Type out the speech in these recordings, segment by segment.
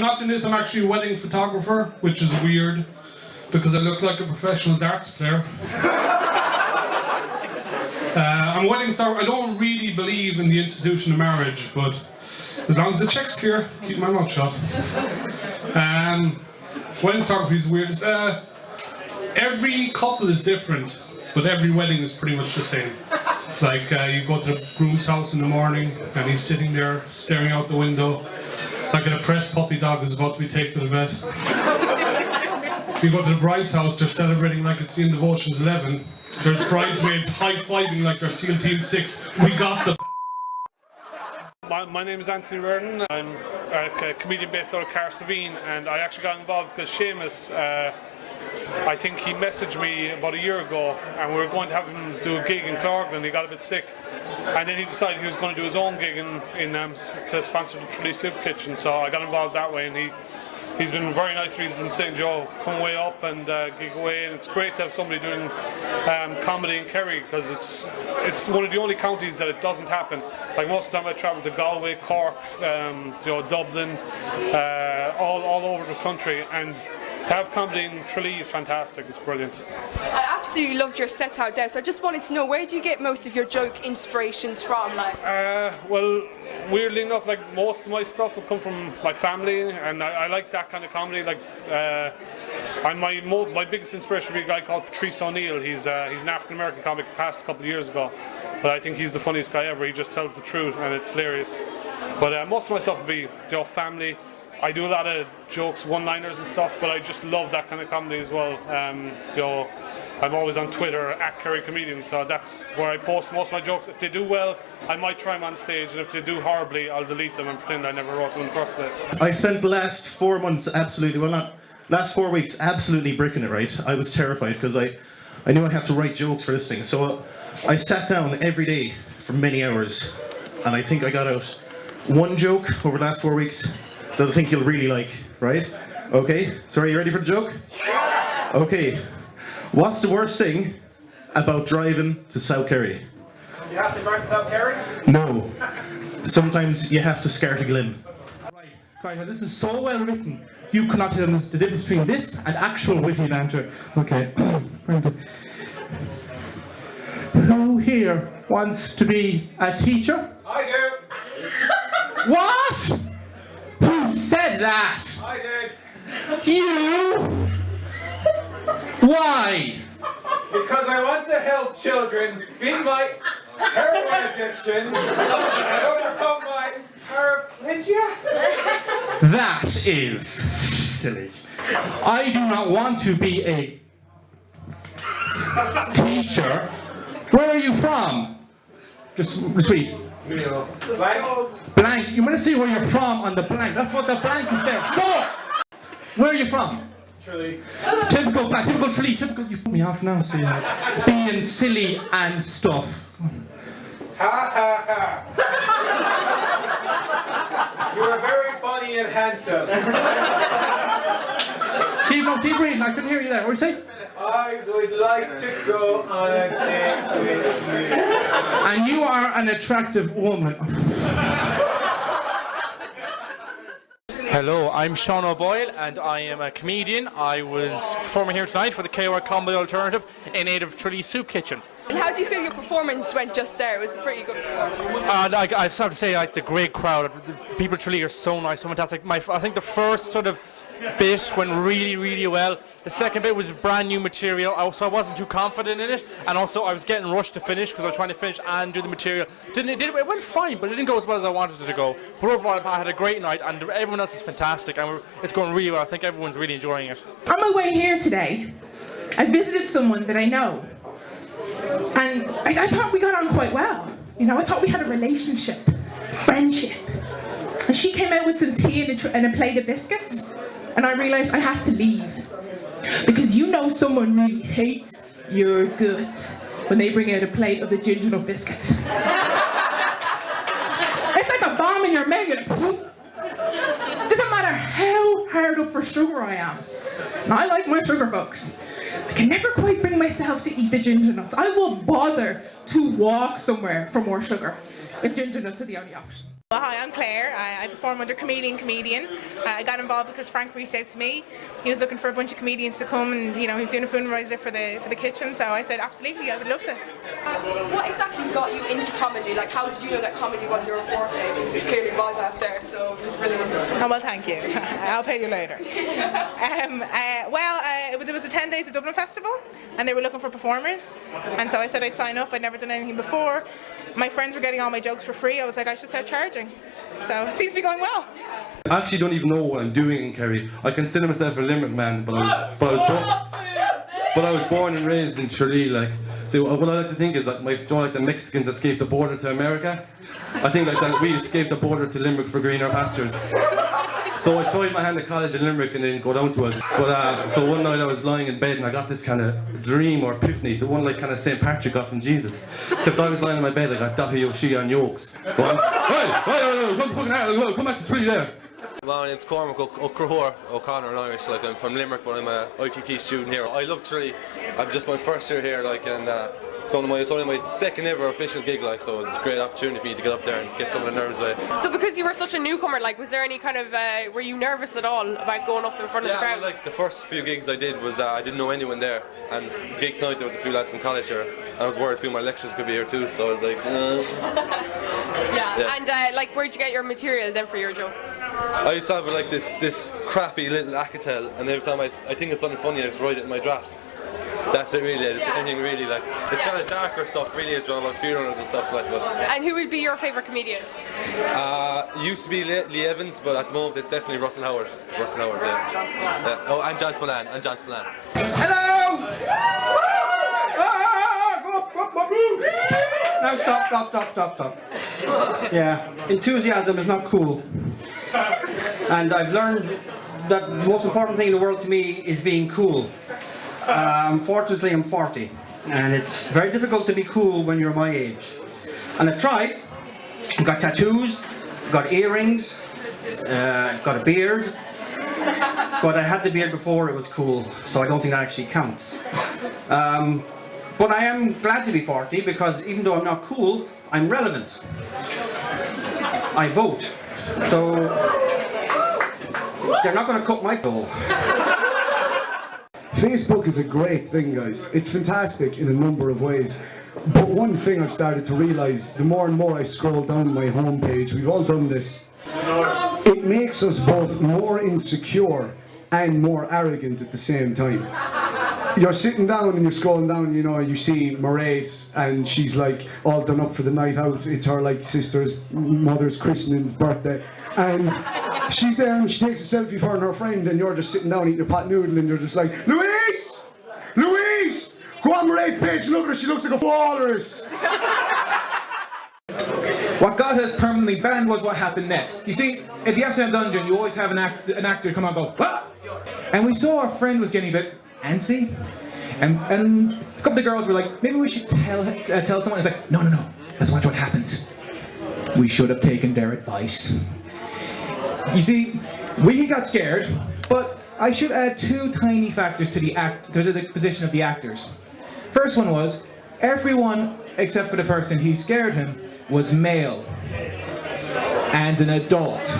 I'm not doing this, I'm actually a wedding photographer, which is weird, because I look like a professional darts player. I'm a wedding photographer. I don't really believe in the institution of marriage, but as long as the check's clear, keep my mouth shut. Wedding photography is weird. Every couple is different, but every wedding is pretty much the same. Like, you go to the groom's house in the morning, and he's sitting there, staring out the window, like a depressed puppy dog is about to be taken to the vet. You go to the bride's house, they're celebrating like it's the end of Ocean's 11. There's bridesmaids high-fiving like they're SEAL Team 6. We got the... My name is Anthony Reardon. I'm a comedian based out of Carsavine, and I actually got involved because Seamus, I think he messaged me about a year ago, and we were going to have him do a gig in Clorgan, and he got a bit sick. And then he decided he was going to do his own gig to sponsor the Tralee Soup Kitchen, so I got involved that way, and he's been very nice to me. He's been saying, Joe, come away up and gig away, and it's great to have somebody doing comedy in Kerry, because it's one of the only counties that it doesn't happen. Like, most of the time I travel to Galway, Cork, Dublin, all over the country, and to have comedy in Tralee is fantastic. It's brilliant. I absolutely loved your set out there, so I just wanted to know, where do you get most of your joke inspirations from? Well, weirdly enough, like, most of my stuff will come from my family, and I like that kind of comedy. Like, and my biggest inspiration would be a guy called Patrice O'Neill. He's an African American comic who passed a couple of years ago, but I think he's the funniest guy ever. He just tells the truth, and it's hilarious. But most of my stuff would be family. I do a lot of jokes, one-liners and stuff, but I just love that kind of comedy as well. I'm always on Twitter @Kerry Comedian, so that's where I post most of my jokes. If they do well, I might try them on stage, and if they do horribly, I'll delete them and pretend I never wrote them in the first place. I spent the last 4 months last 4 weeks absolutely bricking it, right? I was terrified because I knew I had to write jokes for this thing, so I sat down every day for many hours, and I think I got out one joke over the last 4 weeks that I think you'll really like, right? Okay, so are you ready for the joke? Yeah! Okay, what's the worst thing about driving to South Kerry? You have to drive to South Kerry? No. Sometimes you have to skirt a glim. Right, now this is so well written, you cannot tell us the difference between this and actual witty banter. Okay, who here wants to be a teacher? I do. What? Who said that? I did. You? Why? Because I want to help children beat my heroin addiction and overcome my paraplegia. That is silly. I do not want to be a teacher. Where are you from? Just read. Blank. Blank. You want to see where you're from on the blank. That's what the blank is there for. Where are you from? Tralee. Typical blank. Typical Tralee. Typical. You put me off now, so you're being silly and stuff. Ha ha ha. You are very funny and handsome. Keep reading. I couldn't hear you there. What did you say? I would like to go on a date with you. And you are an attractive woman. Hello, I'm Sean O'Boyle and I am a comedian. I was performing here tonight for the Kerry Comedy Alternative in aid of Tralee Soup Kitchen. And how do you feel your performance went just there? It was a pretty good performance. I have to say, like, the great crowd, the people at Tralee are so nice, so fantastic. I think the first sort of bit went really, really well. The second bit was brand new material, so I wasn't too confident in it, and also I was getting rushed to finish because I was trying to finish and do the material. It went fine, but it didn't go as well as I wanted it to go. But overall, I had a great night, and everyone else is fantastic, and it's going really well. I think everyone's really enjoying it. On my way here today, I visited someone that I know, and I thought we got on quite well. You know, I thought we had a relationship, friendship. And she came out with some tea and a plate of biscuits, and I realised I had to leave. Because you know someone really hates your guts when they bring out a plate of the ginger nut biscuits. It's like a bomb in your mouth. Doesn't matter how hard up for sugar I am. And I like my sugar, folks. I can never quite bring myself to eat the ginger nuts. I will bother to walk somewhere for more sugar if ginger nuts are the only option. Well, hi, I'm Claire. I perform under Comedian. I got involved because Frank reached out to me. He was looking for a bunch of comedians to come, and he was doing a fundraiser for the kitchen. So I said, absolutely, I would love to. What exactly got you into comedy? Like, how did you know that comedy was your forte? Because it clearly was out there, so it was brilliant. Oh, well, thank you. I'll pay you later. There was a 10 Days of Dublin Festival, and they were looking for performers. And so I said I'd sign up. I'd never done anything before. My friends were getting all my jokes for free. I was like, I should start charging. So it seems to be going well. I actually don't even know what I'm doing in Kerry. I consider myself a Limerick man, but I was born and raised in Tralee. Like, so what I like to think is like the Mexicans escaped the border to America. I think like that we escaped the border to Limerick for greener pastures. So I tried my hand at college in Limerick and didn't go down to it. But so one night I was lying in bed and I got this kind of dream or epiphany, the one like kind of St. Patrick got from Jesus. Except I was lying in my bed, I got Dahi Yoshi on yokes. Going, come back to Tralee there. My name's Cormac O'Connor in Irish. Like, I'm from Limerick, but I'm a ITT student here. I love Tralee. I'm just my first year here, like, and it's only my second ever official gig, like, so it was a great opportunity for me to get up there and get some of the nerves away. So because you were such a newcomer, like, was there any kind of, were you nervous at all about going up in front of the crowd? Yeah, like, the first few gigs I did was, I didn't know anyone there, and gigs night there was a few lads from college here, and I was worried a few of my lecturers could be here too, so I was like, yeah. And, like, where'd you get your material then for your jokes? I used to have, like, this crappy little Alcatel, and every time I think of something funny, I just write it in my drafts. That's it really, just anything really, like, it's kind of darker stuff really, it's about funerals and stuff like that. And who would be your favourite comedian? Used to be Lee Evans, but at the moment it's definitely Russell Howard, yeah. Oh, and John Spillane, Hello! Go up. Now stop. Yeah, enthusiasm is not cool. And I've learned that the most important thing in the world to me is being cool. Unfortunately, I'm 40, and it's very difficult to be cool when you're my age. And I've tried. I've got tattoos, got earrings, got a beard, but I had the beard before it was cool, so I don't think that actually counts. But I am glad to be 40 because even though I'm not cool, I'm relevant. I vote, so they're not going to cut my goal. Facebook is a great thing, guys. It's fantastic in a number of ways. But one thing I've started to realise, the more and more I scroll down my homepage, we've all done this, it makes us both more insecure and more arrogant at the same time. You're sitting down and you're scrolling down, you see Mairead, and she's like all done up for the night out. It's her like sister's mother's christening's birthday. And she's there and she takes a selfie for her and her friend, and you're just sitting down eating a pot noodle and you're just like, Louise! Go on Mairead's page and look at her, she looks like a walrus. What got us permanently banned was what happened next. You see, at the Amsterdam Dungeon, you always have an actor come out and go, "Ah!" And we saw our friend was getting a bit antsy, and a couple of girls were like, maybe we should tell someone. It's like, no, let's watch what happens. We should have taken their advice. You see, we got scared, but I should add two tiny factors to the position of the actors. First one was, everyone except for the person he scared him was male and an adult.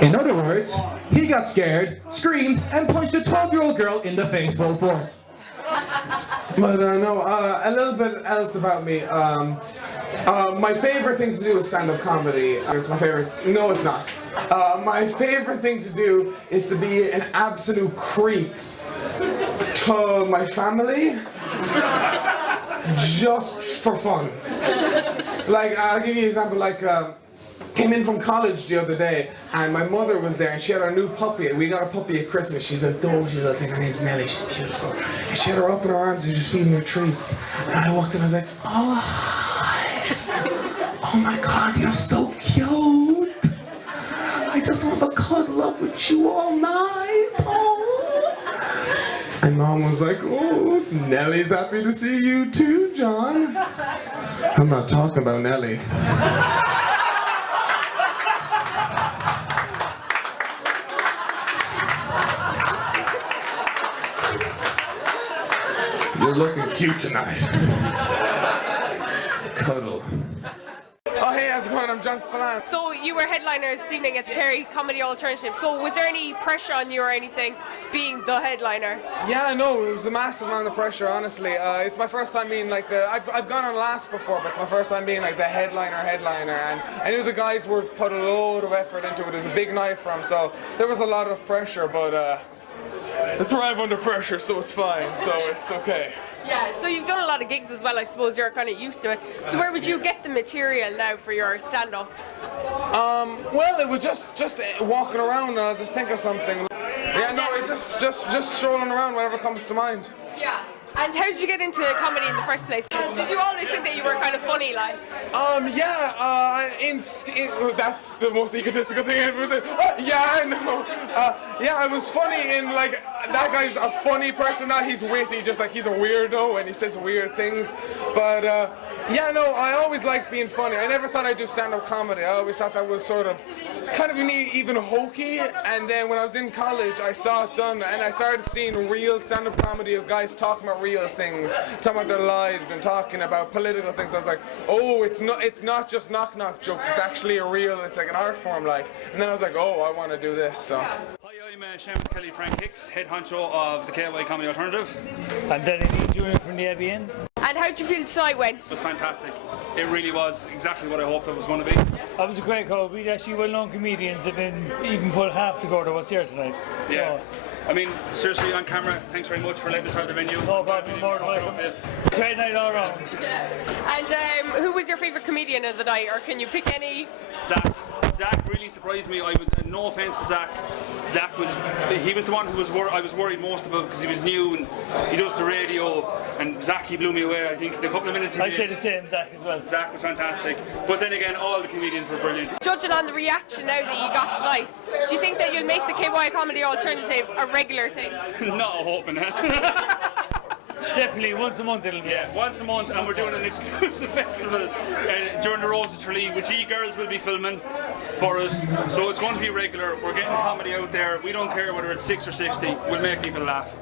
In other words, he got scared, screamed, and punched a 12-year-old girl in the face full force. But no, a little bit else about me. My favorite thing to do is stand-up comedy. It's my favorite. No, it's not. My favorite thing to do is to be an absolute creep to my family, just for fun. Like, I'll give you an example. Like, came in from college the other day, and my mother was there, and she had our new puppy. We got a puppy at Christmas. She's a doty little thing. Her name's Nellie. She's beautiful. And she had her up in her arms and just feeding her treats. And I walked in, I was like, oh, hi. Oh my God, you're so cute. I just want to cuddle up with you all night. Oh. And Mom was like, oh, Nellie's happy to see you too, John. I'm not talking about Nellie. You're looking cute tonight. Cuddle. Oh hey, how's it going? I'm John Spillane. So you were headliner this evening at the Kerry Comedy Alternative. So was there any pressure on you or anything being the headliner? Yeah, no, it was a massive amount of pressure, honestly. It's my first time being like I've gone on last before, but it's my first time being like the headliner, and I knew the guys would put a load of effort into it. It was a big night for them, so there was a lot of pressure, but I thrive under pressure, so it's fine, so it's okay. Yeah, so you've done a lot of gigs as well, I suppose you're kind of used to it. So where would you get the material now for your stand-ups? Well, it was just walking around and I'll just think of something. Yeah, no, just strolling around, whatever comes to mind. Yeah. And how did you get into comedy in the first place? Did you always think that you were kind of funny, like? That's the most egotistical thing I've ever said. Yeah, I know. Yeah, I was funny in like, that guy's a funny person, not he's witty, just like he's a weirdo and he says weird things. But yeah, no, I always liked being funny. I never thought I'd do stand-up comedy. I always thought that was sort of kind of even hokey, and then when I was in college I saw it done and I started seeing real stand-up comedy of guys talking about real things, talking about their lives and talking about political things. I was like, oh, it's not just knock-knock jokes, it's actually it's like an art form, like. And then I was like, oh, I want to do this, so. Hi, I'm Seamus Kelly Frank Hicks, head honcho of the Kerry Comedy Alternative. I'm Danny Jr. from the Abbey Inn. And how did you feel the night went? It was fantastic. It really was exactly what I hoped it was going to be. That was a great crowd. We'd actually well-known comedians that didn't even put half to go to what's here tonight. So, yeah. I mean, seriously, on camera, thanks very much for letting us have the venue. No problem, more than welcome. Great night all around. Yeah. And who was your favourite comedian of the night, or can you pick any? Zach really surprised me. No offence to Zach. He was the one who I was worried most about because he was new and he does the radio. And Zach, he blew me away. I think the couple of minutes he I'd say the same, Zach as well. Zach was fantastic. But then again, all the comedians were brilliant. Judging on the reaction now that you got tonight, do you think that you'll make the KY Comedy Alternative a regular thing? Not hoping. Definitely, once a month it'll be. Yeah, once a month, and we're doing an exclusive festival during the Rose of Tralee, which girls will be filming for us. So it's going to be regular. We're getting comedy out there. We don't care whether it's 6 or 60. We'll make people laugh.